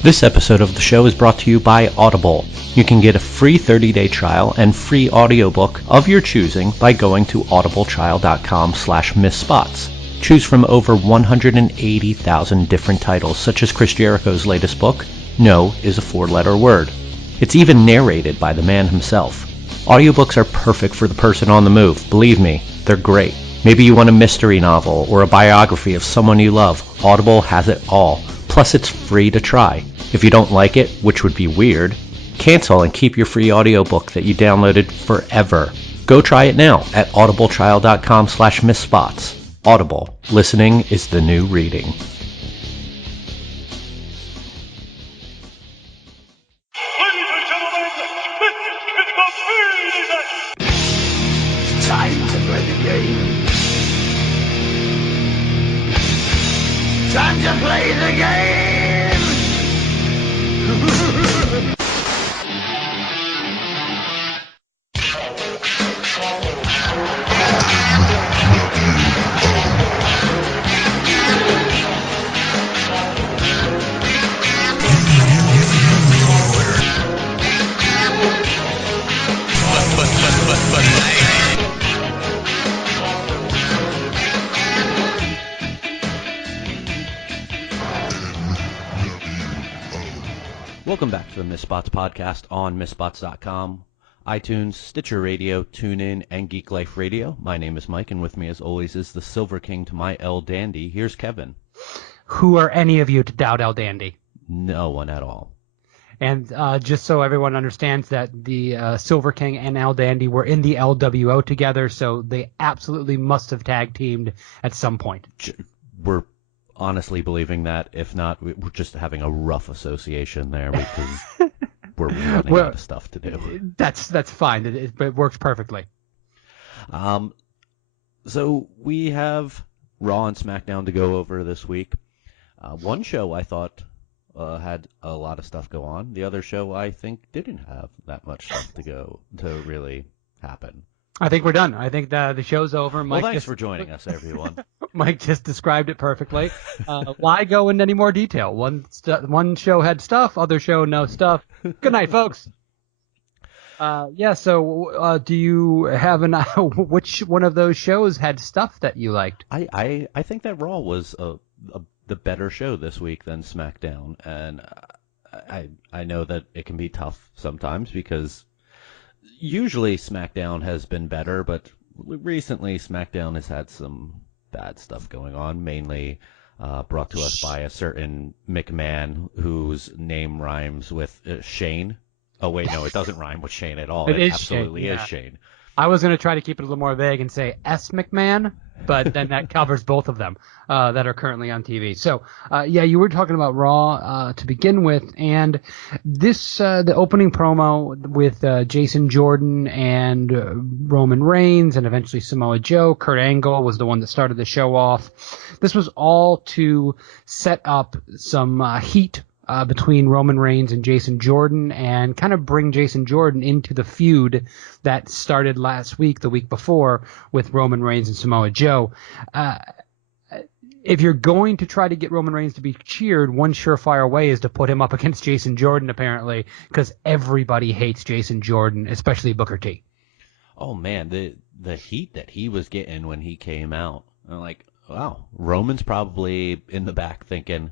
This episode of the show is brought to you by Audible. You can get a free 30-day trial and free audiobook of your choosing by going to audibletrial.com/missspots. Choose from over 180,000 different titles, such as Chris Jericho's latest book, No is a 4-letter word. It's even narrated by the man himself. Audiobooks are perfect for the person on the move. Believe me, they're great. Maybe you want a mystery novel or a biography of someone you love. Audible has it all. Plus, it's free to try. If you don't like it, which would be weird, cancel and keep your free audiobook that you downloaded forever. Go try it now at audibletrial.com/missspots. Audible. Listening is the new reading. Time to play the game. Time to play the game. Welcome back to the Missspots podcast on missspots.com, iTunes, Stitcher Radio, TuneIn, and Geek Life Radio. My name is Mike, and with me as always is the Silver King to my El Dandy. Here's Kevin. Who are any of you to doubt El Dandy? No one at all. And just so everyone understands that the Silver King and El Dandy were in the LWO together, so they absolutely must have tag teamed at some point. We're honestly believing that. If not, we're just having a rough association there because we're running out of stuff to do. That's fine. It works perfectly. So we have Raw and Smackdown to go over this week. One show I thought had a lot of stuff go on. The other show I think didn't have that much stuff to really happen. I think we're done. I think the show's over. Mike, well, thanks for joining us, everyone. Mike just described it perfectly. Why go into any more detail? One show had stuff, other show no stuff. Good night, folks. So do you have which one of those shows had stuff that you liked? I think that Raw was the better show this week than SmackDown, and I know that it can be tough sometimes because usually SmackDown has been better, but recently SmackDown has had some bad stuff going on, mainly brought to us by a certain McMahon whose name rhymes with Shane. Oh, wait, no, it doesn't rhyme with Shane at all. It absolutely Shane, is Shane. I was going to try to keep it a little more vague and say S. McMahon, but then that covers both of them that are currently on TV. So, you were talking about Raw to begin with, and this the opening promo with Jason Jordan and Roman Reigns and eventually Samoa Joe. Kurt Angle was the one that started the show off. This was all to set up some heat between Roman Reigns and Jason Jordan and kind of bring Jason Jordan into the feud that started last week, the week before, with Roman Reigns and Samoa Joe. If you're going to try to get Roman Reigns to be cheered, one surefire way is to put him up against Jason Jordan, apparently, because everybody hates Jason Jordan, especially Booker T. Oh, man, the heat that he was getting when he came out. I'm like, wow, Roman's probably in the back thinking,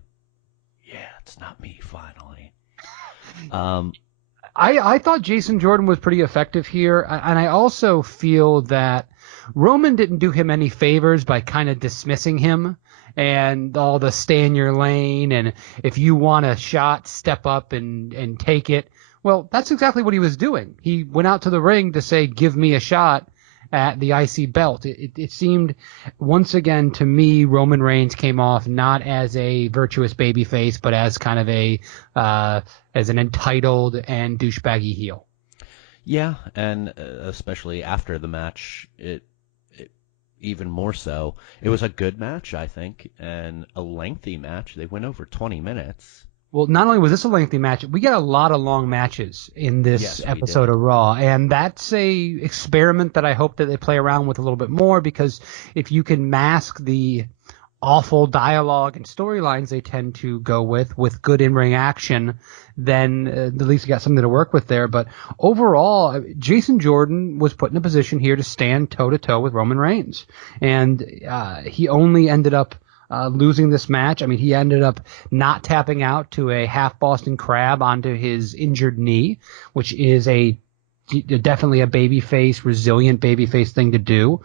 yeah, it's not me, finally. I thought Jason Jordan was pretty effective here, and I also feel that Roman didn't do him any favors by kind of dismissing him and all the stay in your lane, and if you want a shot, step up and take it. Well, that's exactly what he was doing. He went out to the ring to say, give me a shot at the IC belt. It seemed, once again, to me, Roman Reigns came off not as a virtuous babyface, but as kind of as an entitled and douchebaggy heel. Yeah, and especially after the match, it even more so. It was a good match, I think, and a lengthy match. They went over 20 minutes. Well, not only was this a lengthy match, we got a lot of long matches in this episode of Raw, and that's a experiment that I hope that they play around with a little bit more, because if you can mask the awful dialogue and storylines they tend to go with good in-ring action, then at least you got something to work with there. But overall, Jason Jordan was put in a position here to stand toe-to-toe with Roman Reigns. And he only ended up losing this match. I mean, he ended up not tapping out to a half Boston Crab onto his injured knee, which is definitely a babyface, resilient babyface thing to do.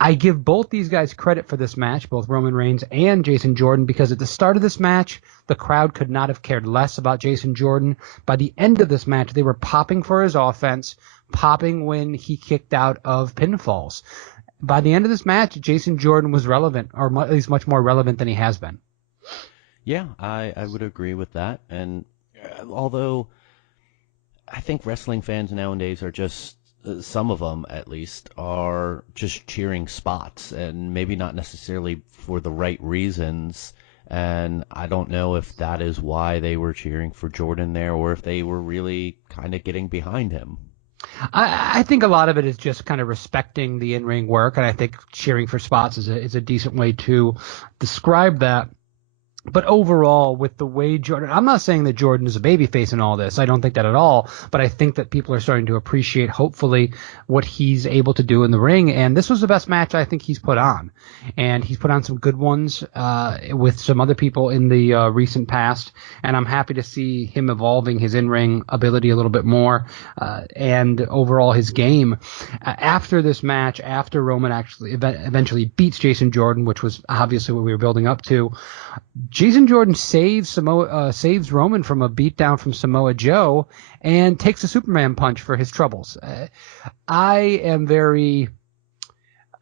I give both these guys credit for this match, both Roman Reigns and Jason Jordan, because at the start of this match, the crowd could not have cared less about Jason Jordan. By the end of this match, they were popping for his offense, popping when he kicked out of pinfalls. By the end of this match, Jason Jordan was relevant, or at least much more relevant than he has been. Yeah, I would agree with that. And although I think wrestling fans nowadays are just, some of them at least, are just cheering spots and maybe not necessarily for the right reasons. And I don't know if that is why they were cheering for Jordan there or if they were really kind of getting behind him. I think a lot of it is just kind of respecting the in-ring work, and I think cheering for spots is a decent way to describe that. But overall, with the way Jordan, I'm not saying that Jordan is a babyface in all this. I don't think that at all. But I think that people are starting to appreciate, hopefully, what he's able to do in the ring. And this was the best match I think he's put on. And he's put on some good ones with some other people in the recent past. And I'm happy to see him evolving his in-ring ability a little bit more and overall his game. After this match, after Roman actually eventually beats Jason Jordan, which was obviously what we were building up to, Jason Jordan saves Roman from a beatdown from Samoa Joe and takes a Superman punch for his troubles. I am very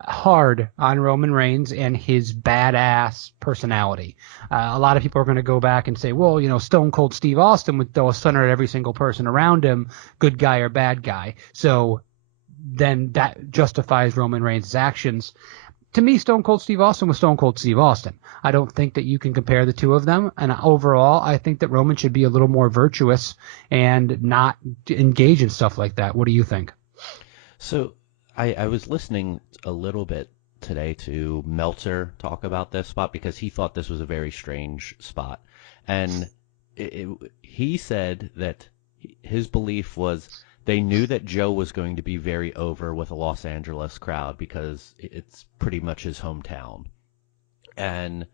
hard on Roman Reigns and his badass personality. A lot of people are going to go back and say, well, Stone Cold Steve Austin would throw a stunner at every single person around him, good guy or bad guy. So then that justifies Roman Reigns' actions. To me, Stone Cold Steve Austin was Stone Cold Steve Austin. I don't think that you can compare the two of them. And overall, I think that Roman should be a little more virtuous and not engage in stuff like that. What do you think? So I was listening a little bit today to Meltzer talk about this spot because he thought this was a very strange spot. And he said that his belief was they knew that Joe was going to be very over with a Los Angeles crowd because it's pretty much his hometown. And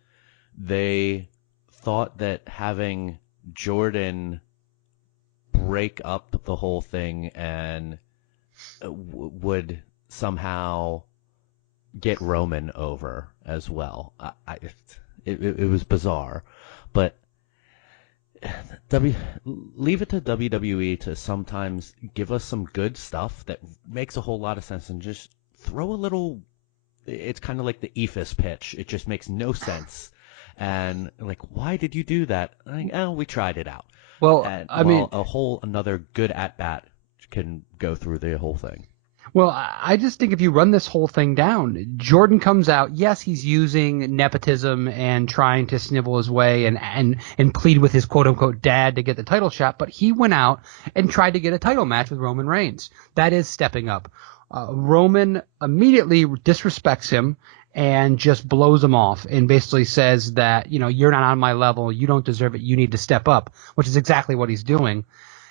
they thought that having Jordan break up the whole thing and would somehow get Roman over as well. It was bizarre. But leave it to WWE to sometimes give us some good stuff that makes a whole lot of sense and just throw a little. It's kind of like the Ephus pitch. It just makes no sense. And like, why did you do that? We tried it out. Well, and, I mean, another good at bat can go through the whole thing. Well, I just think if you run this whole thing down, Jordan comes out. Yes, he's using nepotism and trying to snivel his way and plead with his quote unquote dad to get the title shot. But he went out and tried to get a title match with Roman Reigns. That is stepping up. Roman immediately disrespects him and just blows him off and basically says that, you're not on my level. You don't deserve it. You need to step up, which is exactly what he's doing.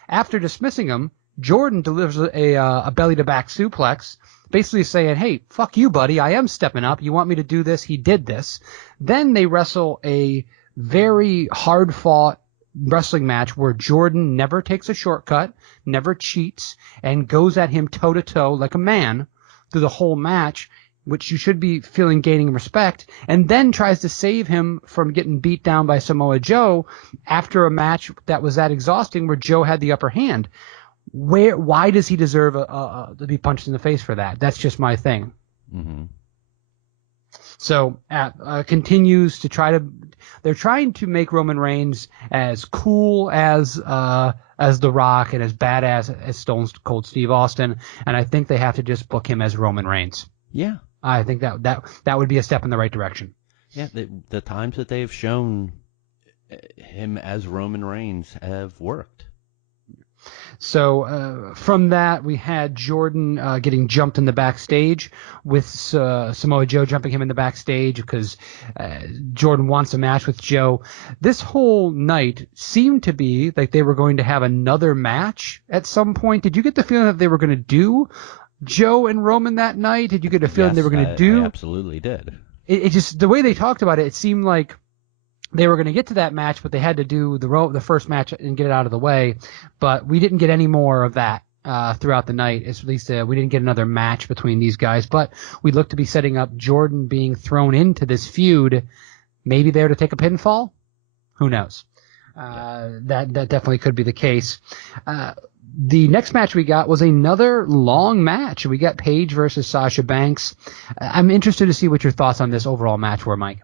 After dismissing him, Jordan delivers a belly-to-back suplex, basically saying, hey, fuck you, buddy. I am stepping up. You want me to do this? He did this. Then they wrestle a very hard-fought wrestling match where Jordan never takes a shortcut, never cheats, and goes at him toe-to-toe like a man through the whole match, which you should be feeling gaining respect, and then tries to save him from getting beat down by Samoa Joe after a match that was that exhausting where Joe had the upper hand. Why does he deserve to be punched in the face for that? That's just my thing. Mm-hmm. So continues to they're trying to make Roman Reigns as cool as The Rock and as badass as Stone Cold Steve Austin, and I think they have to just book him as Roman Reigns. Yeah, I think that would be a step in the right direction. Yeah, the times that they've shown him as Roman Reigns have worked. So from that, we had Jordan getting jumped in the backstage with Samoa Joe jumping him in the backstage because Jordan wants a match with Joe. This whole night seemed to be like they were going to have another match at some point. Did you get the feeling that they were going to do Joe and Roman that night? Did you get a feeling they were going to do? I absolutely did. It just, the way they talked about it, it seemed like they were going to get to that match, but they had to do the first match and get it out of the way. But we didn't get any more of that throughout the night. At least we didn't get another match between these guys. But we look to be setting up Jordan being thrown into this feud, maybe there to take a pinfall. Who knows? That definitely could be the case. The next match we got was another long match. We got Paige versus Sasha Banks. I'm interested to see what your thoughts on this overall match were, Mike.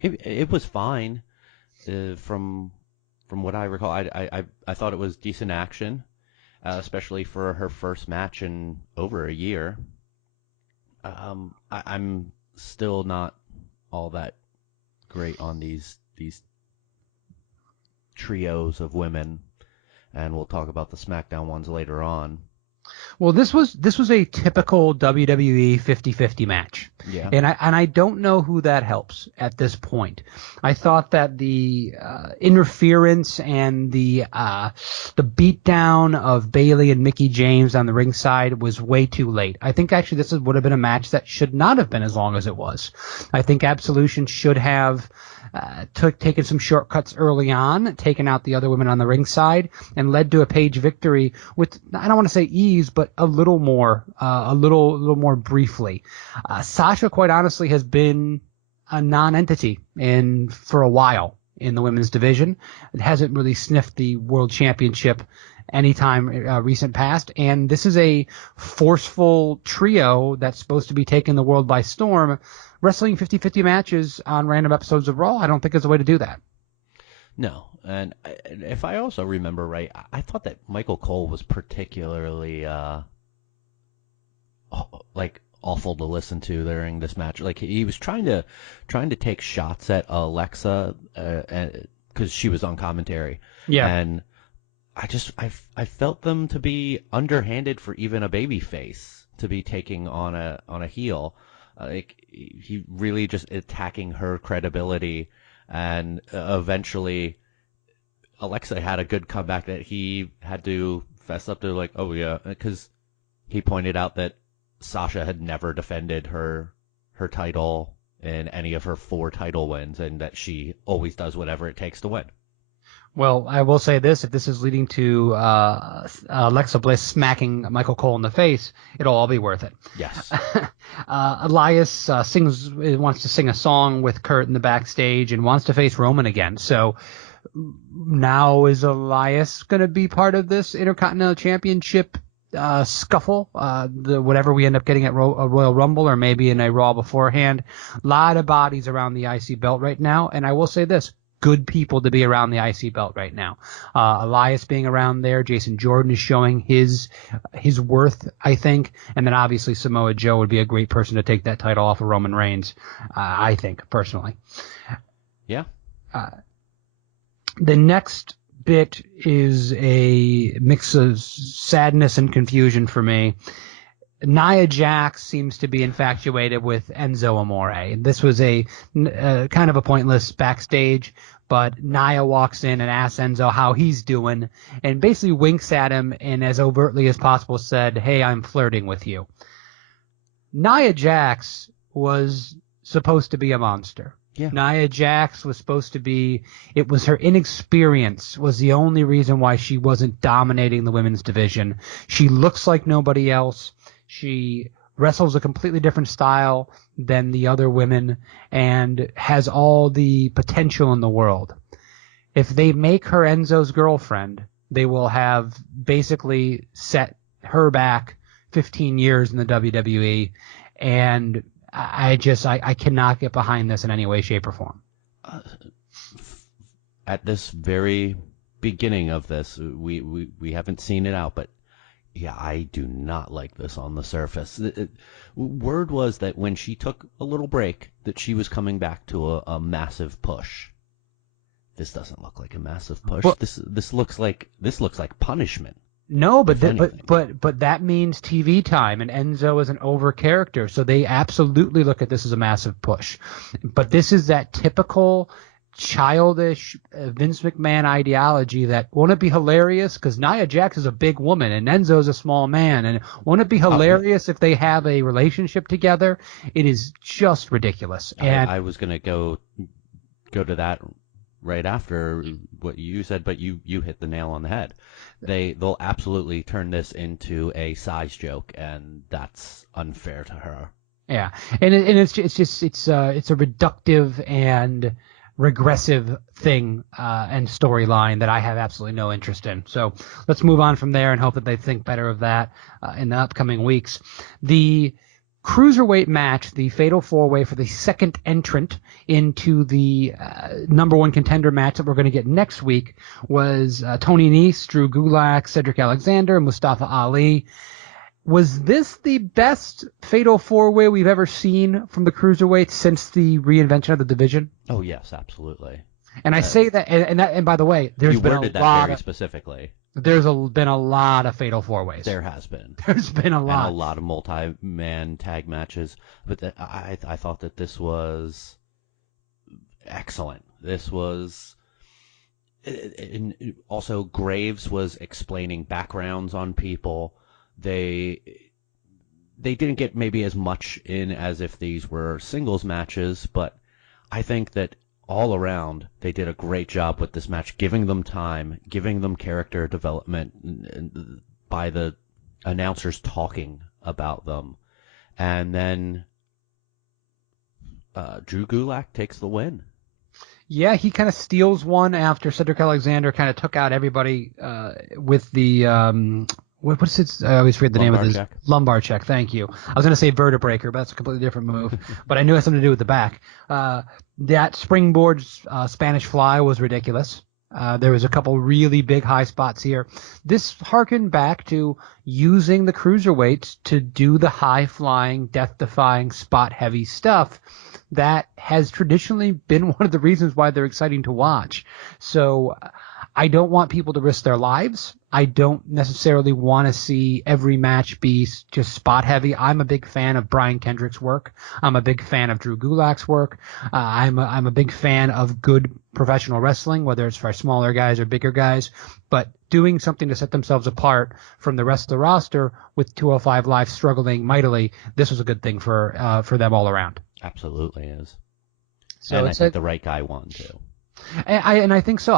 It was fine. From what I recall, I thought it was decent action, especially for her first match in over a year. I'm still not all that great on these trios of women, and we'll talk about the Smackdown ones later on. Well, this was a typical WWE 50-50 match. Yeah. And I don't know who that helps at this point. I thought that the interference and the beatdown of Bayley and Mickie James on the ringside was way too late. I think actually this would have been a match that should not have been as long as it was. I think Absolution should have taken some shortcuts early on, taken out the other women on the ringside, and led to a Paige victory with, I don't want to say ease, but a little more briefly. Sasha, quite honestly, has been a non-entity for a while in the women's division. It hasn't really sniffed the world championship anytime recent past, and this is a forceful trio that's supposed to be taking the world by storm. Wrestling 50-50 matches on random episodes of Raw, I don't think is a way to do that. No, and if I also remember right, I thought that Michael Cole was particularly awful to listen to during this match. Like, he was trying to take shots at Alexa because she was on commentary. Yeah, and I felt them to be underhanded for even a baby face to be taking on a heel. He really just attacking her credibility, and eventually Alexa had a good comeback that he had to fess up to, like, oh yeah, because he pointed out that Sasha had never defended her title in any of her 4 title wins, and that she always does whatever it takes to win. Well, I will say this: if this is leading to Alexa Bliss smacking Michael Cole in the face, it'll all be worth it. Yes. Elias wants to sing a song with Kurt in the backstage and wants to face Roman again. So now is Elias going to be part of this Intercontinental Championship scuffle? Whatever we end up getting at a Royal Rumble or maybe in a Raw beforehand. A lot of bodies around the IC belt right now, and I will say this: good people to be around the IC belt right now. Elias being around there, Jason Jordan is showing his worth, I think, and then obviously Samoa Joe would be a great person to take that title off of Roman Reigns, I think, personally. Yeah. The next bit is a mix of sadness and confusion for me. Nia Jax seems to be infatuated with Enzo Amore. This was a kind of a pointless backstage, but Nia walks in and asks Enzo how he's doing and basically winks at him and as overtly as possible said, "Hey, I'm flirting with you." Nia Jax was supposed to be a monster. Yeah. Nia Jax was supposed to be, it was her inexperience was the only reason why she wasn't dominating the women's division. She looks like nobody else. She wrestles a completely different style than the other women and has all the potential in the world. If they make her Enzo's girlfriend, they will have basically set her back 15 years in the WWE, and I cannot get behind this in any way, shape, or form. At this very beginning of this, we haven't seen it out, but yeah, I do not like this on the surface. Word was that when she took a little break, that she was coming back to a massive push. this doesn't look like a massive push. Well, This looks like punishment. no, but if anything. but that means TV time, and Enzo is an over character, so they absolutely look at this as a massive push. But this is that typical childish Vince McMahon ideology that won't it be hilarious because Nia Jax is a big woman and Enzo's a small man, and won't it be hilarious if they have a relationship together? It is just ridiculous. And I was gonna go to that right after what you said, but you hit the nail on the head. They'll absolutely turn this into a size joke, and that's unfair to her. yeah, and it's a reductive and regressive thing and storyline that I have absolutely no interest in. So let's move on from there and hope that they think better of that in the upcoming weeks. The cruiserweight match, the Fatal 4-Way for the second entrant into the number one contender match that we're going to get next week, was Tony Nese, Drew Gulak, Cedric Alexander, Mustafa Ali. Was this the best Fatal 4-Way we've ever seen from the cruiserweights since the reinvention of the division? Oh yes, absolutely. And I say that, and by the way, there's been a lot very specifically. There's been a lot of Fatal 4-Ways. There has been. There's been a lot. And a lot of multi-man tag matches. But I thought that this was excellent. This was... Also, Graves was explaining backgrounds on people. They didn't get maybe as much in as if these were singles matches, but I think that all around, they did a great job with this match, giving them time, giving them character development by the announcers talking about them. And then Drew Gulak takes the win. Yeah, he kind of steals one after Cedric Alexander kind of took out everybody with the... What's it? I always forget the name of this. Lumbar check. Thank you. I was going to say vertebraker, but that's a completely different move. But I knew it had something to do with the back. That springboard Spanish fly was ridiculous. There was a couple really big high spots here. This harkened back to using the cruiserweights to do the high-flying, death-defying, spot-heavy stuff that has traditionally been one of the reasons why they're exciting to watch. So I don't want people to risk their lives. I don't necessarily want to see every match be just spot heavy. I'm a big fan of Brian Kendrick's work. I'm a big fan of Drew Gulak's work. I'm a big fan of good professional wrestling, whether it's for smaller guys or bigger guys. But doing something to set themselves apart from the rest of the roster with 205 Live struggling mightily, this was a good thing for them all around. Absolutely is. So and I think the right guy won too. And I think so.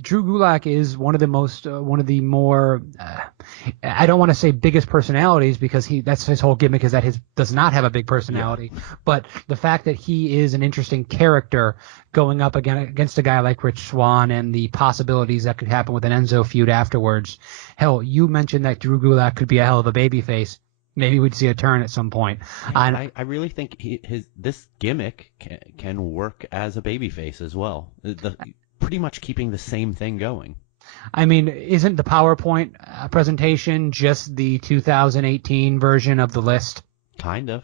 Drew Gulak is one of the more, I don't want to say biggest personalities because that's his whole gimmick is that he does not have a big personality. Yeah. But the fact that he is an interesting character going up against a guy like Rich Swann and the possibilities that could happen with an Enzo feud afterwards. Hell, you mentioned that Drew Gulak could be a hell of a babyface. Maybe we'd see a turn at some point. I really think this gimmick can work as a babyface as well. Pretty much keeping the same thing going. I mean, isn't the PowerPoint presentation just the 2018 version of the list? Kind of.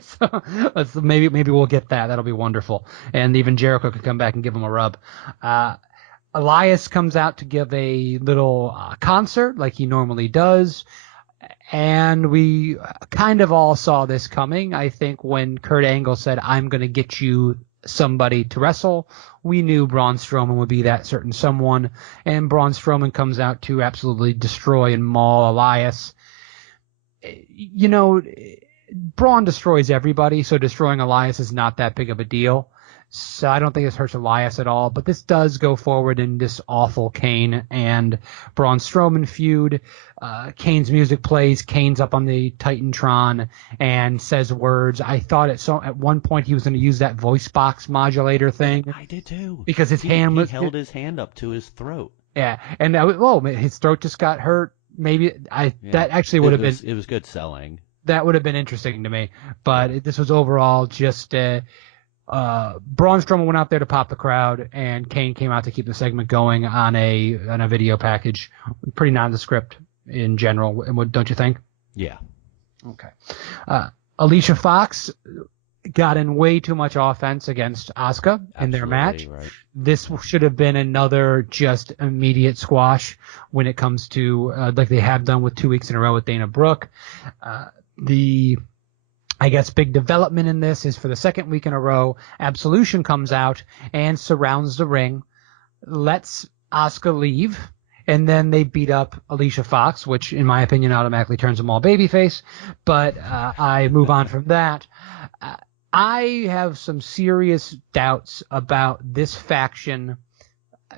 So maybe we'll get that. That'll be wonderful. And even Jericho could come back and give him a rub. Elias comes out to give a little concert like he normally does. And we kind of all saw this coming. I think when Kurt Angle said, I'm going to get you somebody to wrestle, we knew Braun Strowman would be that certain someone. And Braun Strowman comes out to absolutely destroy and maul Elias. You know, Braun destroys everybody, so destroying Elias is not that big of a deal. So I don't think this hurts Elias at all, but this does go forward in this awful Kane and Braun Strowman feud. Kane's music plays. Kane's up on the Titantron and says words. I thought at one point he was going to use that voice box modulator thing. I did too. Because he held his hand up to his throat. Yeah, and his throat just got hurt. Maybe that actually would have been. It was good selling. That would have been interesting to me, but this was overall just. Braun Strowman went out there to pop the crowd, and Kane came out to keep the segment going on a video package. Pretty nondescript in general, don't you think? Yeah. Okay. Alicia Fox got in way too much offense against Asuka in their match. Right. This should have been another just immediate squash when it comes to like they have done with 2 weeks in a row with Dana Brooke. The I guess big development in this is for the second week in a row, Absolution comes out and surrounds the ring, lets Asuka leave, and then they beat up Alicia Fox, which in my opinion automatically turns them all babyface. But I move on from that. I have some serious doubts about this faction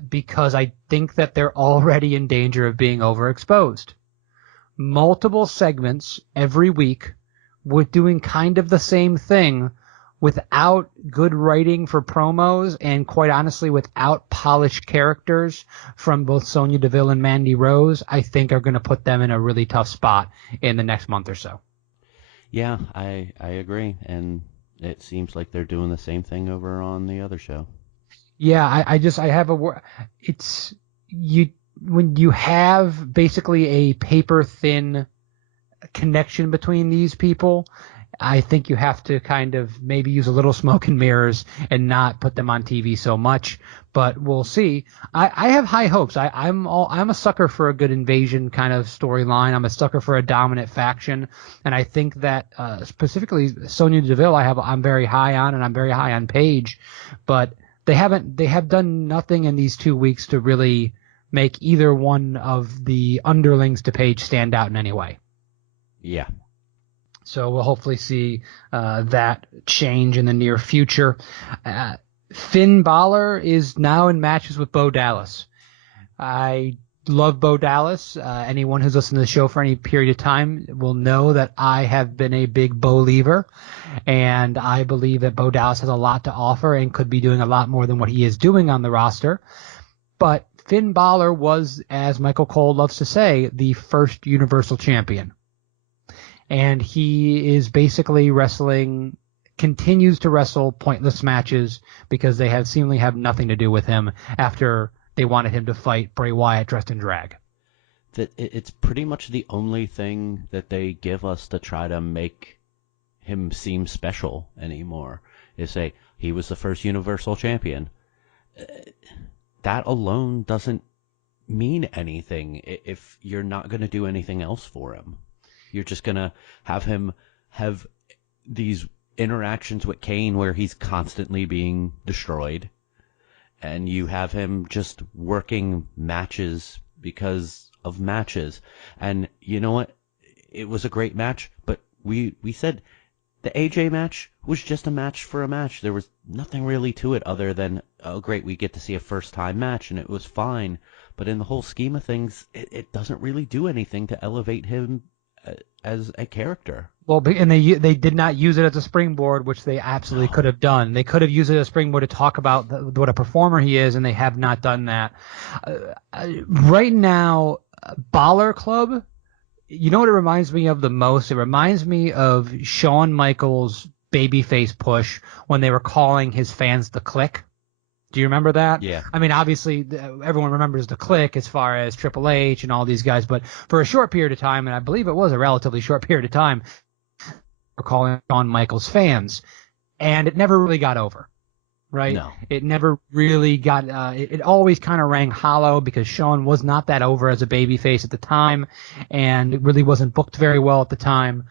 because I think that they're already in danger of being overexposed. Multiple segments every week with doing kind of the same thing without good writing for promos and quite honestly without polished characters from both Sonya Deville and Mandy Rose, I think are going to put them in a really tough spot in the next month or so. Yeah, I agree. And it seems like they're doing the same thing over on the other show. Yeah, I have it's you when you have basically a paper thin connection between these people, I think you have to kind of maybe use a little smoke and mirrors and not put them on TV so much. But we'll see. I have high hopes. I'm a sucker for a good invasion kind of storyline. I'm a sucker for a dominant faction, and I think that specifically Sonya Deville, I'm very high on, and I'm very high on Paige, but they have done nothing in these 2 weeks to really make either one of the underlings to Paige stand out in any way. Yeah. So we'll hopefully see that change in the near future. Finn Balor is now in matches with Bo Dallas. I love Bo Dallas. Anyone who's listened to the show for any period of time will know that I have been a big Bo-lever, and I believe that Bo Dallas has a lot to offer and could be doing a lot more than what he is doing on the roster. But Finn Balor was, as Michael Cole loves to say, the first Universal Champion. And he is basically continues to wrestle pointless matches because they seemingly have nothing to do with him after they wanted him to fight Bray Wyatt dressed in drag. It's pretty much the only thing that they give us to try to make him seem special anymore is say he was the first Universal Champion. That alone doesn't mean anything if you're not going to do anything else for him. You're just going to have him have these interactions with Kane where he's constantly being destroyed. And you have him just working matches because of matches. And you know what? It was a great match, but we said the AJ match was just a match for a match. There was nothing really to it other than, oh, great, we get to see a first-time match, and it was fine. But in the whole scheme of things, it doesn't really do anything to elevate him as a character. Well, and they did not use it as a springboard, which they absolutely could have done. They could have used it as a springboard to talk about what a performer he is, and they have not done that. Right now, Balor Club, you know what it reminds me of the most? It reminds me of Shawn Michaels' babyface push when they were calling his fans the Clique. Do you remember that? Yeah. I mean, obviously, everyone remembers the Clique as far as Triple H and all these guys, but for a short period of time, and I believe it was a relatively short period of time, we're calling Shawn Michaels fans, and it never really got over, right? No. It never really got it always kind of rang hollow because Shawn was not that over as a babyface at the time, and it really wasn't booked very well at the time.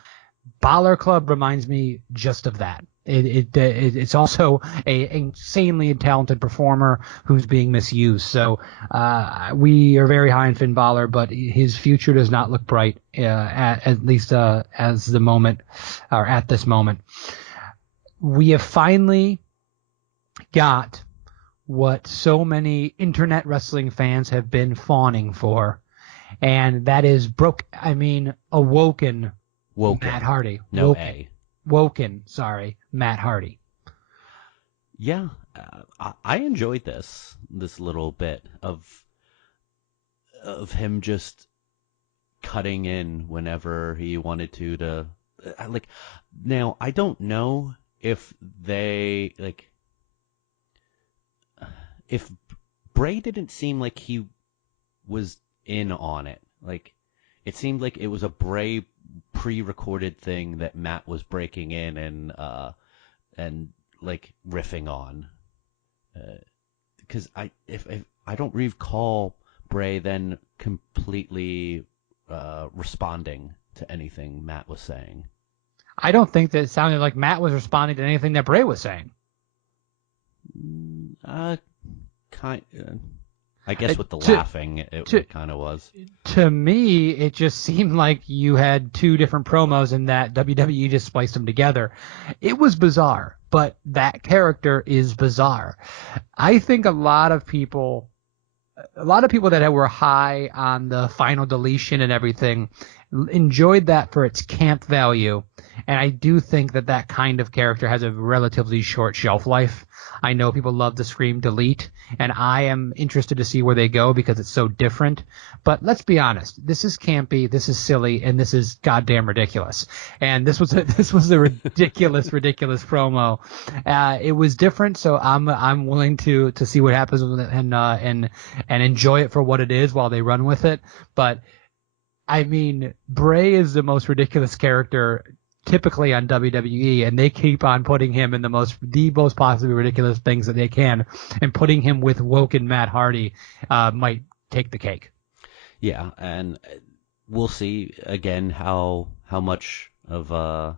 Balor Club reminds me just of that. It's also a insanely talented performer who's being misused. So we are very high on Finn Balor, but his future does not look bright, at least as the moment, or at this moment. We have finally got what so many internet wrestling fans have been fawning for, and that is Woken. Matt Hardy. No Woken. A. Woken, Matt Hardy. Yeah, I enjoyed this little bit of him just cutting in whenever he wanted to like. Now I don't know if they if Bray didn't seem like he was in on it. Like it seemed like it was a Bray pre-recorded thing that Matt was breaking in and and like riffing on, because if I don't recall Bray then completely responding to anything Matt was saying. I don't think that it sounded like Matt was responding to anything that Bray was saying. I guess with the laughing, it kind of was. To me, it just seemed like you had two different promos and that WWE just spliced them together. It was bizarre, but that character is bizarre. I think a lot of people that were high on the final deletion and everything enjoyed that for its camp value. And I do think that kind of character has a relatively short shelf life. I know people love to scream delete, and I am interested to see where they go because it's so different. But let's be honest, this is campy, this is silly, and this is goddamn ridiculous. And this was a ridiculous promo. It was different, so I'm willing to see what happens with it and enjoy it for what it is while they run with it. But I mean, Bray is the most ridiculous character typically on WWE, and they keep on putting him in the most possibly ridiculous things that they can, and putting him with Woken Matt Hardy might take the cake. Yeah, and we'll see again how much of a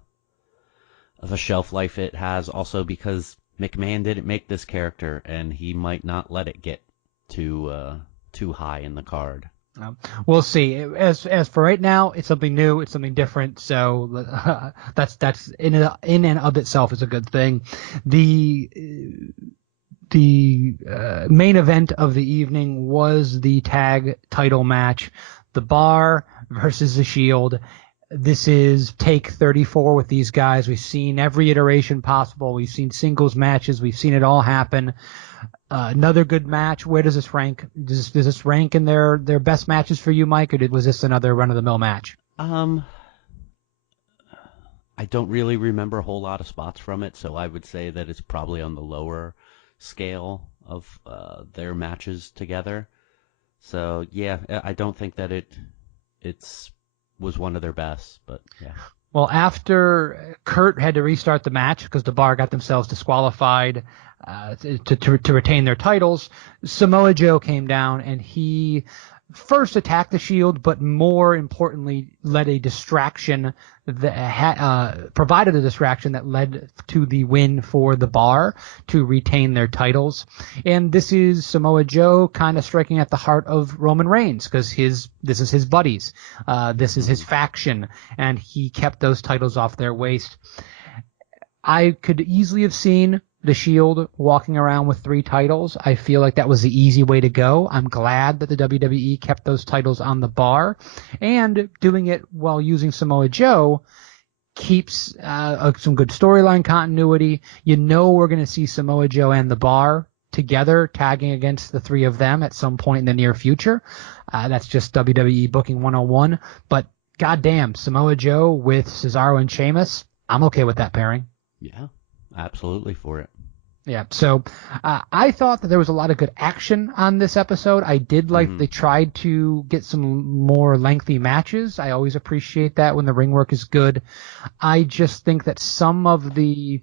shelf life it has, also because McMahon didn't make this character, and he might not let it get too high in the card. We'll see. As for right now, it's something new, it's something different. So that's in and of itself is a good thing. The main event of the evening was the tag title match, The Bar versus The Shield. This is take 34 with these guys. We've seen every iteration possible. We've seen singles matches. We've seen it all happen. Another good match. Where does this rank? Does this rank in their best matches for you, Mike, or was this another run-of-the-mill match? I don't really remember a whole lot of spots from it, so I would say that it's probably on the lower scale of their matches together. So yeah, I don't think that it's was one of their best, but yeah. Well, after Kurt had to restart the match because the Bar got themselves disqualified to retain their titles, Samoa Joe came down and he first attacked the Shield, but more importantly, led a distraction that provided a distraction that led to the win for the Bar to retain their titles. And this is Samoa Joe kind of striking at the heart of Roman Reigns because this is his buddies, this is his faction, and he kept those titles off their waist. I could easily have seen the Shield walking around with 3 titles. I feel like that was the easy way to go. I'm glad that the WWE kept those titles on the Bar, and doing it while using Samoa Joe keeps some good storyline continuity. You know we're going to see Samoa Joe and the Bar together tagging against the 3 of them at some point in the near future. That's just WWE booking 101. But goddamn, Samoa Joe with Cesaro and Sheamus, I'm okay with that pairing. Yeah, absolutely for it. Yeah, so I thought that there was a lot of good action on this episode. I did like they tried to get some more lengthy matches. I always appreciate that when the ring work is good. I just think that some of the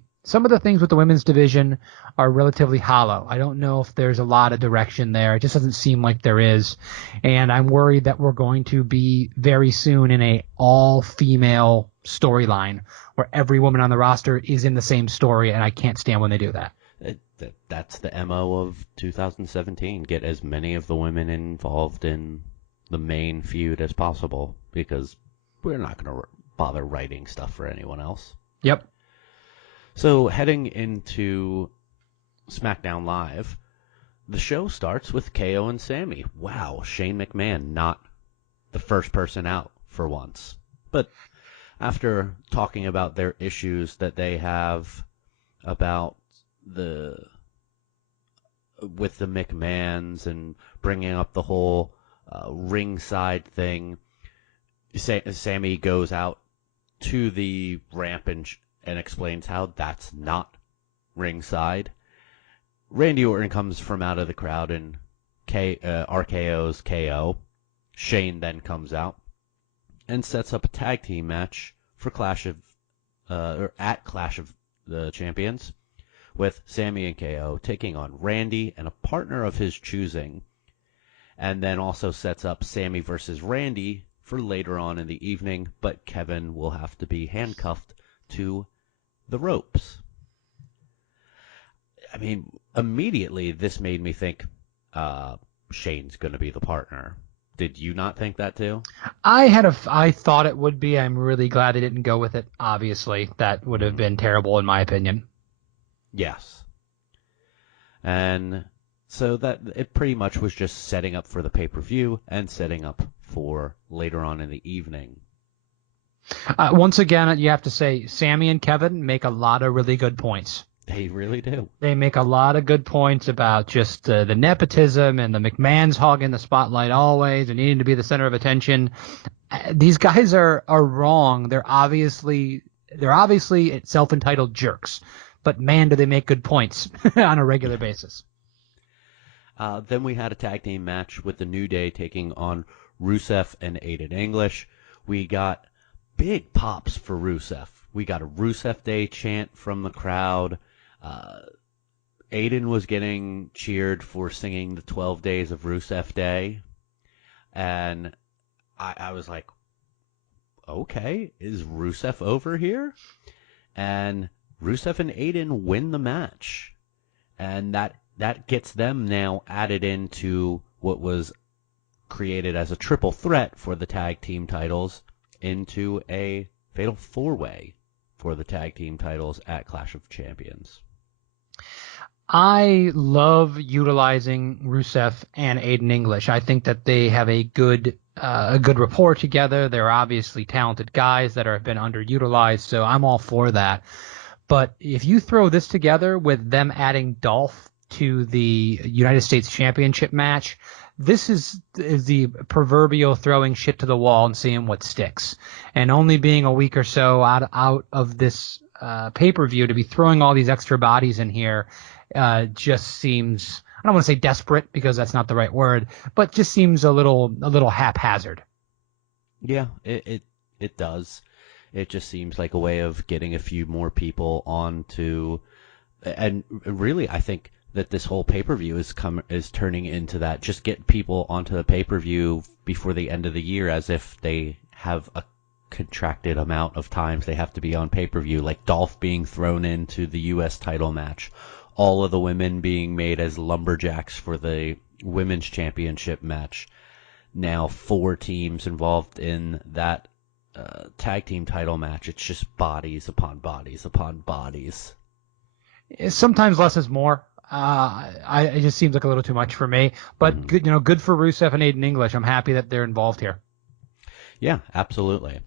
things with the women's division are relatively hollow. I don't know if there's a lot of direction there. It just doesn't seem like there is. And I'm worried that we're going to be very soon in a all-female storyline where every woman on the roster is in the same story, and I can't stand when they do that. That's the MO of 2017. Get as many of the women involved in the main feud as possible, because we're not going to bother writing stuff for anyone else. Yep. So heading into SmackDown Live, the show starts with KO and Sammy. Wow, Shane McMahon not the first person out for once. But after talking about their issues that they have about with the McMahons and bringing up the whole ringside thing, Sammy goes out to the ramp and explains how that's not ringside. Randy Orton comes from out of the crowd and RKO's KO. Shane then comes out and sets up a tag team match for at Clash of the champions, with Sammy and KO taking on Randy and a partner of his choosing, and then also sets up Sammy versus Randy for later on in the evening, but Kevin will have to be handcuffed to the ropes. I mean, immediately this made me think Shane's going to be the partner. Did you not think that too? I thought it would be. I'm really glad they didn't go with it. Obviously, that would have been terrible in my opinion. Yes. And so that it pretty much was just setting up for the pay-per-view and setting up for later on in the evening. Once again, you have to say Sammy and Kevin make a lot of really good points. They really do. They make a lot of good points about just the nepotism and the McMahons hogging the spotlight always and needing to be the center of attention. These guys are wrong. They're obviously self-entitled jerks. But man, do they make good points on a regular basis. Then we had a tag team match with the New Day taking on Rusev and Aiden English. We got big pops for Rusev. We got a Rusev Day chant from the crowd. Aiden was getting cheered for singing the 12 Days of Rusev Day. And I was like, okay, is Rusev over here? And Rusev and Aiden win the match. And that gets them now added into what was created as a triple threat for the tag team titles into a fatal four-way for the tag team titles at Clash of Champions. I love utilizing Rusev and Aiden English. I think that they have a good rapport together. They're obviously talented guys that have been underutilized, so I'm all for that. But if you throw this together with them adding Dolph to the United States Championship match, this is the proverbial throwing shit to the wall and seeing what sticks. And only being a week or so out of this pay-per-view to be throwing all these extra bodies in here just seems, I don't want to say desperate because that's not the right word, but just seems a little haphazard. Yeah, it does. It just seems like a way of getting a few more people onto, and really I think that this whole pay-per-view is turning into that. Just get people onto the pay-per-view before the end of the year as if they have a contracted amount of times they have to be on pay-per-view, like Dolph being thrown into the U.S. title match, all of the women being made as lumberjacks for the women's championship match. Now 4 teams involved in that tag team title match. It's just bodies upon bodies upon bodies. Sometimes less is more. It just seems like a little too much for me. But good for Rusev and Aiden English. I'm happy that they're involved here. Yeah, absolutely.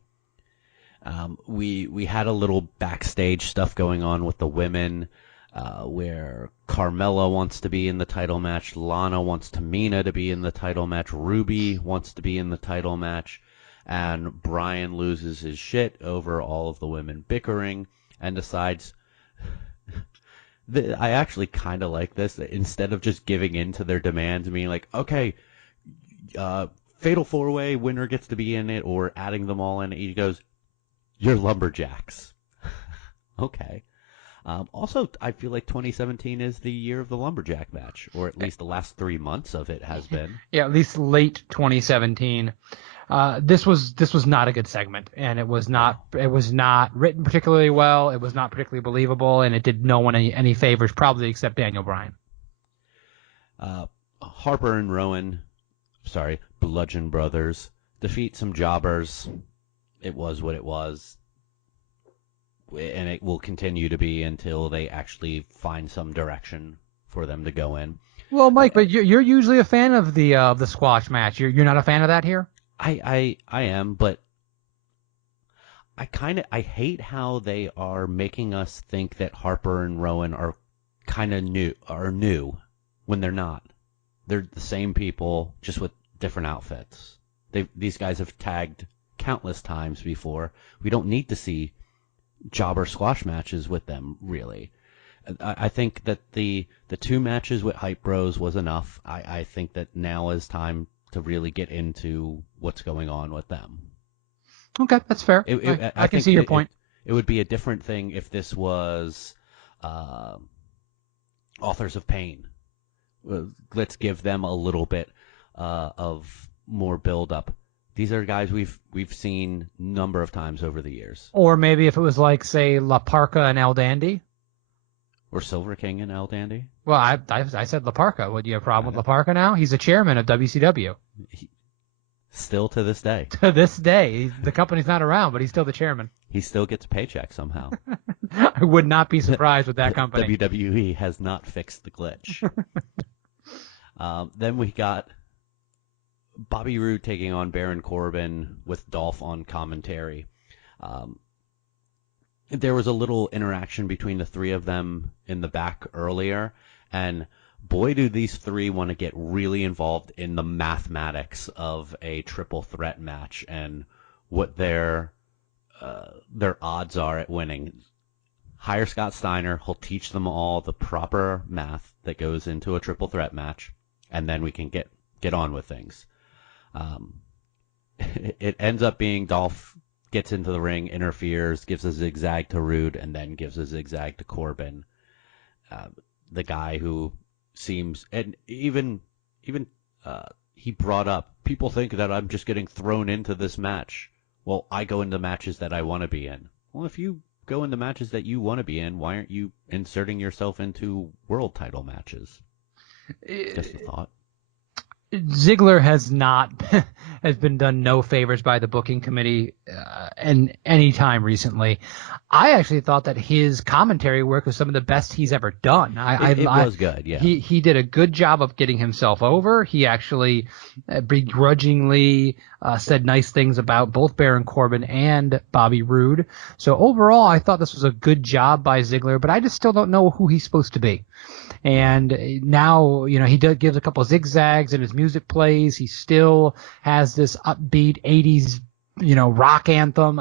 We had a little backstage stuff going on with the women, where Carmella wants to be in the title match, Lana wants Tamina to be in the title match, Ruby wants to be in the title match, and Brian loses his shit over all of the women bickering and decides. I actually kind of like this. Instead of just giving in to their demands and being like, okay, fatal four-way, winner gets to be in it, or adding them all in, he goes, you're lumberjacks. Okay. Also, I feel like 2017 is the year of the lumberjack match, or at least the last 3 months of it has been. Yeah, at least late 2017. This was not a good segment, and it was not written particularly well. It was not particularly believable, and it did no one any favors, probably except Daniel Bryan. Harper and Bludgeon Brothers defeat some jobbers. It was what it was, and it will continue to be until they actually find some direction for them to go in. Well, Mike, but you're usually a fan of the squash match. You're not a fan of that here? I am, but I hate how they are making us think that Harper and Rowan are kind of new when they're not. They're the same people, just with different outfits. These guys have tagged countless times before. We don't need to see jobber squash matches with them, really. I think that the 2 matches with Hype Bros was enough. I think that now is time to really get into what's going on with them. Okay, that's fair. I can see your point. It would be a different thing if this was Authors of Pain. Let's give them a little bit of more build-up. These are guys we've seen a number of times over the years. Or maybe if it was like, say, La Parka and El Dandy. Or Silver King and El Dandy. Well, I said La Parka. Would you have a problem with La Parka now? He's a chairman of WCW. Still to this day. To this day. The company's not around, but he's still the chairman. He still gets a paycheck somehow. I would not be surprised with that company. WWE has not fixed the glitch. Then we got Bobby Roode taking on Baron Corbin with Dolph on commentary. There was a little interaction between the three of them in the back earlier, and boy, do these three want to get really involved in the mathematics of a triple threat match and what their odds are at winning. Hire Scott Steiner. He'll teach them all the proper math that goes into a triple threat match, and then we can get on with things. It ends up being Dolph gets into the ring, interferes, gives a zigzag to Roode, and then gives a zigzag to Corbin. The guy who seems, and even he brought up, people think that I'm just getting thrown into this match. Well, I go into matches that I want to be in. Well, if you go into matches that you want to be in, why aren't you inserting yourself into world title matches? Just a thought. Ziggler has been done no favors by the booking committee in any time recently. I actually thought that his commentary work was some of the best he's ever done. It was good, yeah. He did a good job of getting himself over. He actually begrudgingly said nice things about both Baron Corbin and Bobby Roode. So overall, I thought this was a good job by Ziggler, but I just still don't know who he's supposed to be. And now, he gives a couple of zigzags and his music plays. He still has this upbeat 80s, rock anthem.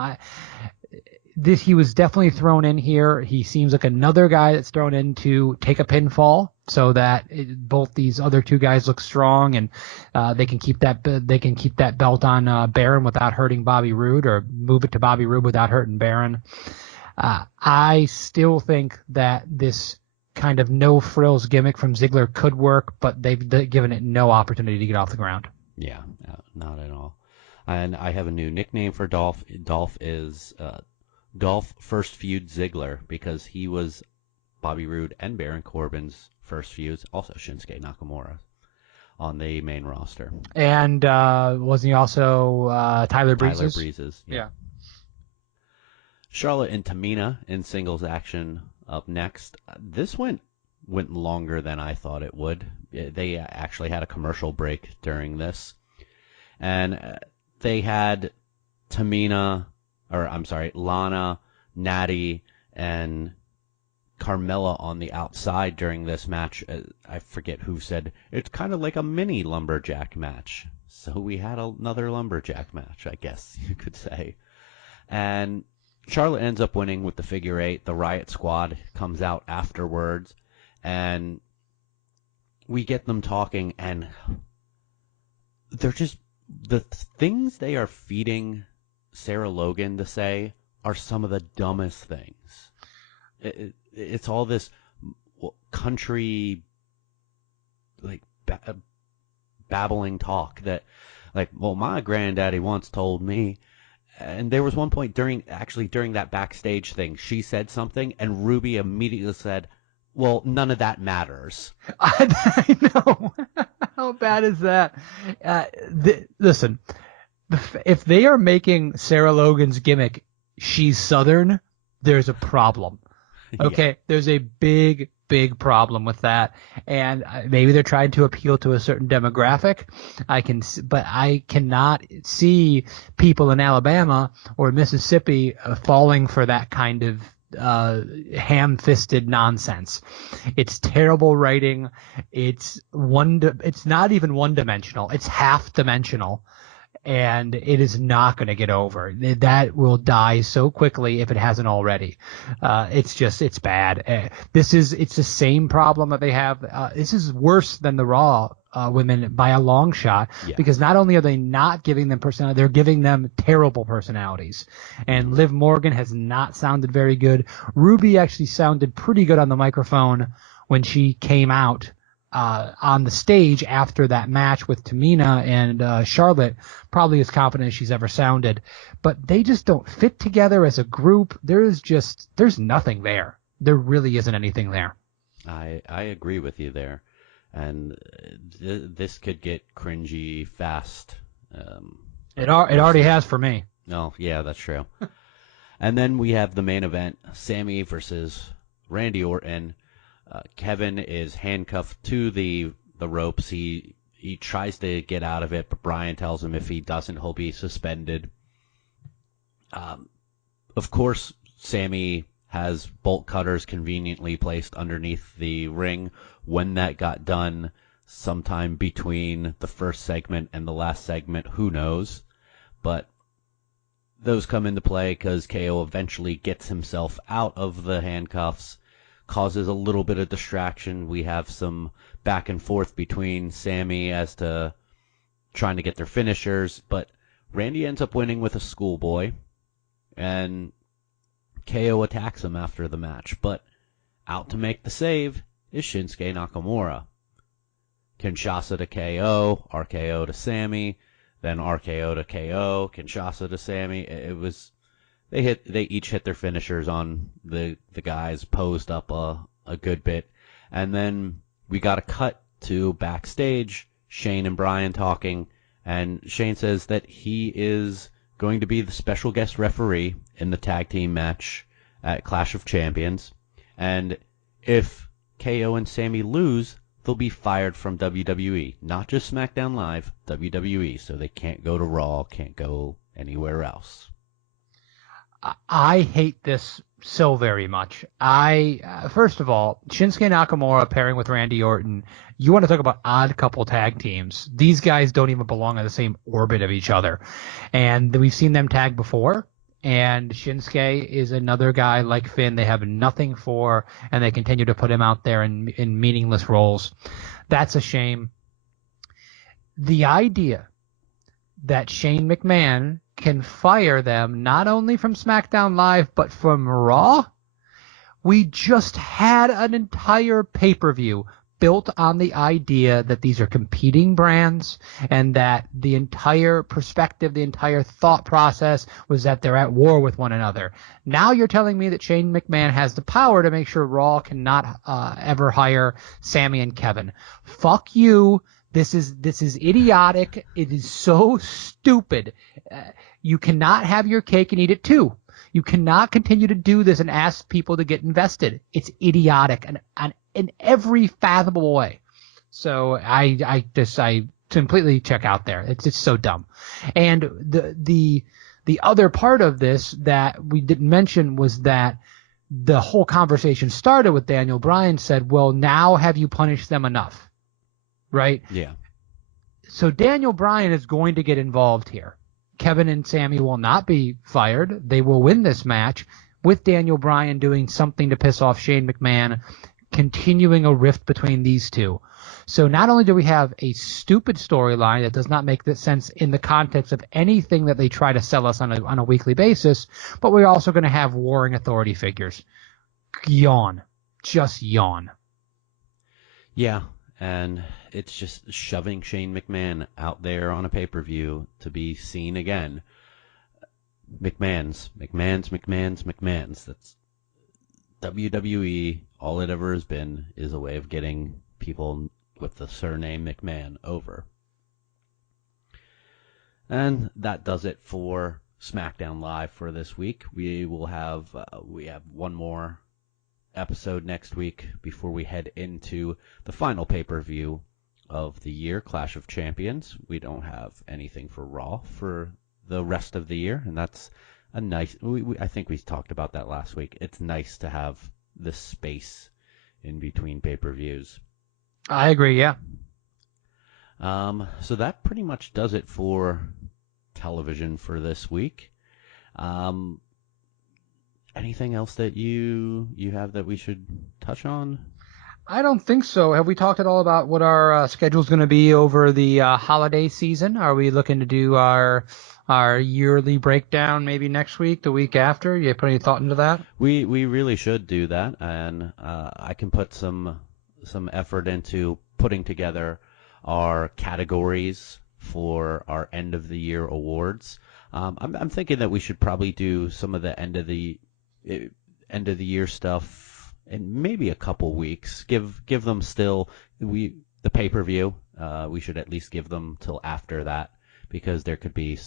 He was definitely thrown in here. He seems like another guy that's thrown in to take a pinfall so that both these other two guys look strong and they can keep that belt on Baron without hurting Bobby Roode, or move it to Bobby Roode without hurting Baron. I still think that this kind of no frills gimmick from Ziggler could work, but they've given it no opportunity to get off the ground. Yeah, not at all. And I have a new nickname for Dolph. Dolph is Dolph First Feud Ziggler, because he was Bobby Roode and Baron Corbin's first feuds, also Shinsuke Nakamura on the main roster. And wasn't he also Tyler Breeze's? Tyler Breeze's, yeah. Charlotte and Tamina in singles action up next. This went longer than I thought it would. They actually had a commercial break during this. And they had Lana, Natty, and Carmella on the outside during this match. I forget who said, it's kind of like a mini lumberjack match. So we had another lumberjack match, I guess you could say. And Charlotte ends up winning with the figure eight. The Riot Squad comes out afterwards, and we get them talking, and they're just, the things they are feeding Sarah Logan to say are some of the dumbest things. It's all this country, like, babbling talk that, like, well, my granddaddy once told me. And there was one point during that backstage thing, she said something, and Ruby immediately said, well, none of that matters. I know. How bad is that? Listen, if they are making Sarah Logan's gimmick, she's Southern, there's a problem. Okay? Yeah. There's a big problem with that, and maybe they're trying to appeal to a certain demographic. But I cannot see people in Alabama or Mississippi falling for that kind of ham-fisted nonsense. It's terrible writing. It's not even one-dimensional. It's half-dimensional. And it is not going to get over. That will die so quickly if it hasn't already. It's bad. It's the same problem that they have. This is worse than the Raw women by a long shot, Yeah. because not only are they not giving them personality, they're giving them terrible personalities. And Liv Morgan has not sounded very good. Ruby actually sounded pretty good on the microphone when she came out on the stage after that match with Tamina and Charlotte, probably as confident as she's ever sounded. But they just don't fit together as a group. There's nothing there. There really isn't anything there. I agree with you there. And this could get cringy fast. It already has for me. No, yeah, that's true. And then we have the main event, Sammy versus Randy Orton. Kevin is handcuffed to the ropes. He tries to get out of it, but Brian tells him if he doesn't, he'll be suspended. Of course, Sammy has bolt cutters conveniently placed underneath the ring. When that got done, sometime between the first segment and the last segment, who knows? But those come into play because KO eventually gets himself out of the handcuffs, causes a little bit of distraction. We have some back and forth between Sammy as to trying to get their finishers, but Randy ends up winning with a schoolboy, and KO attacks him after the match, but out to make the save is Shinsuke Nakamura. Kinshasa to KO, RKO to Sammy, then RKO to KO, Kinshasa to Sammy. They each hit their finishers on the guys, posed up a good bit, and then we got a cut to backstage, Shane and Brian talking, and Shane says that he is going to be the special guest referee in the tag team match at Clash of Champions, and if KO and Sammy lose, they'll be fired from WWE, not just SmackDown Live, WWE, so they can't go to Raw, can't go anywhere else. I hate this so very much. First of all, Shinsuke Nakamura pairing with Randy Orton, you want to talk about odd couple tag teams. These guys don't even belong in the same orbit of each other. And we've seen them tag before. And Shinsuke is another guy like Finn they have nothing for, and they continue to put him out there in meaningless roles. That's a shame. The idea that Shane McMahon can fire them not only from SmackDown Live but from Raw, we just had an entire pay-per-view built on the idea that these are competing brands and that the entire perspective, the entire thought process was that they're at war with one another. Now you're telling me that Shane McMahon has the power to make sure Raw cannot ever hire Sammy and Kevin. Fuck you. This is idiotic. It is so stupid. You cannot have your cake and eat it too. You cannot continue to do this and ask people to get invested. It's idiotic and in every fathomable way. So I completely check out there. It's just so dumb. And the other part of this that we didn't mention was that the whole conversation started with Daniel Bryan said, well, now have you punished them enough? Right? Yeah. So Daniel Bryan is going to get involved here. Kevin and Sammy will not be fired. They will win this match with Daniel Bryan doing something to piss off Shane McMahon, continuing a rift between these two. So not only do we have a stupid storyline that does not make sense in the context of anything that they try to sell us on a weekly basis, but we're also going to have warring authority figures. Yawn. Just yawn. Yeah, and it's just shoving Shane McMahon out there on a pay-per-view to be seen again. McMahon's. That's WWE. All it ever has been is a way of getting people with the surname McMahon over. And that does it for SmackDown Live for this week. We have one more episode next week before we head into the final pay-per-view of the year, Clash of Champions. We don't have anything for Raw for the rest of the year, and that's a nice. I think we talked about that last week. It's nice to have this space in between pay-per-views. I agree, yeah. So that pretty much does it for television for this week. Anything else that you have that we should touch on? I don't think so. Have we talked at all about what our schedule's going to be over the holiday season? Are we looking to do our yearly breakdown maybe next week, the week after? You put any thought into that? We really should do that, and I can put some effort into putting together our categories for our end of the year awards. I'm thinking that we should probably do some of the end of the year stuff in maybe a couple weeks. Give them still the pay-per-view. We should at least give them till after that, because there could be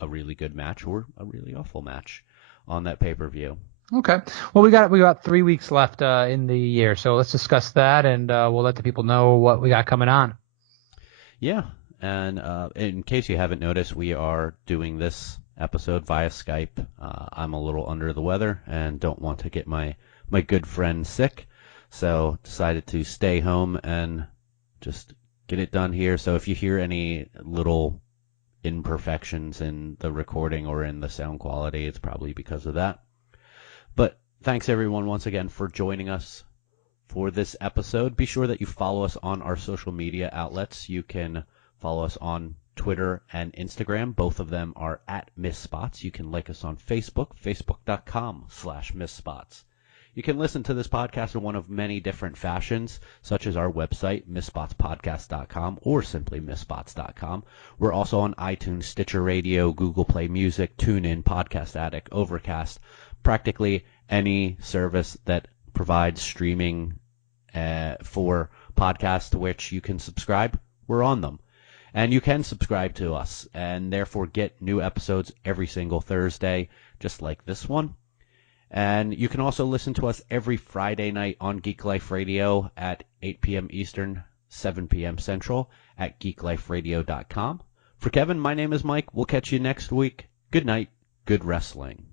a really good match or a really awful match on that pay-per-view. Okay. Well, we got 3 weeks left in the year, so let's discuss that, and we'll let the people know what we got coming on. Yeah, and in case you haven't noticed, we are doing this episode via Skype. I'm a little under the weather and don't want to get my good friend sick, so decided to stay home and just get it done here. So if you hear any little imperfections in the recording or in the sound quality, it's probably because of that. But thanks everyone once again for joining us for this episode. Be sure that you follow us on our social media outlets. You can follow us on Twitter and Instagram. Both of them are at MissSpots. You can like us on Facebook, facebook.com/MissSpots. You can listen to this podcast in one of many different fashions, such as our website, MissSpotsPodcast.com, or simply MissSpots.com. We're also on iTunes, Stitcher Radio, Google Play Music, TuneIn, Podcast Addict, Overcast, practically any service that provides streaming for podcasts to which you can subscribe. We're on them. And you can subscribe to us and therefore get new episodes every single Thursday, just like this one. And you can also listen to us every Friday night on Geek Life Radio at 8 p.m. Eastern, 7 p.m. Central at geekliferadio.com. For Kevin, my name is Mike. We'll catch you next week. Good night. Good wrestling.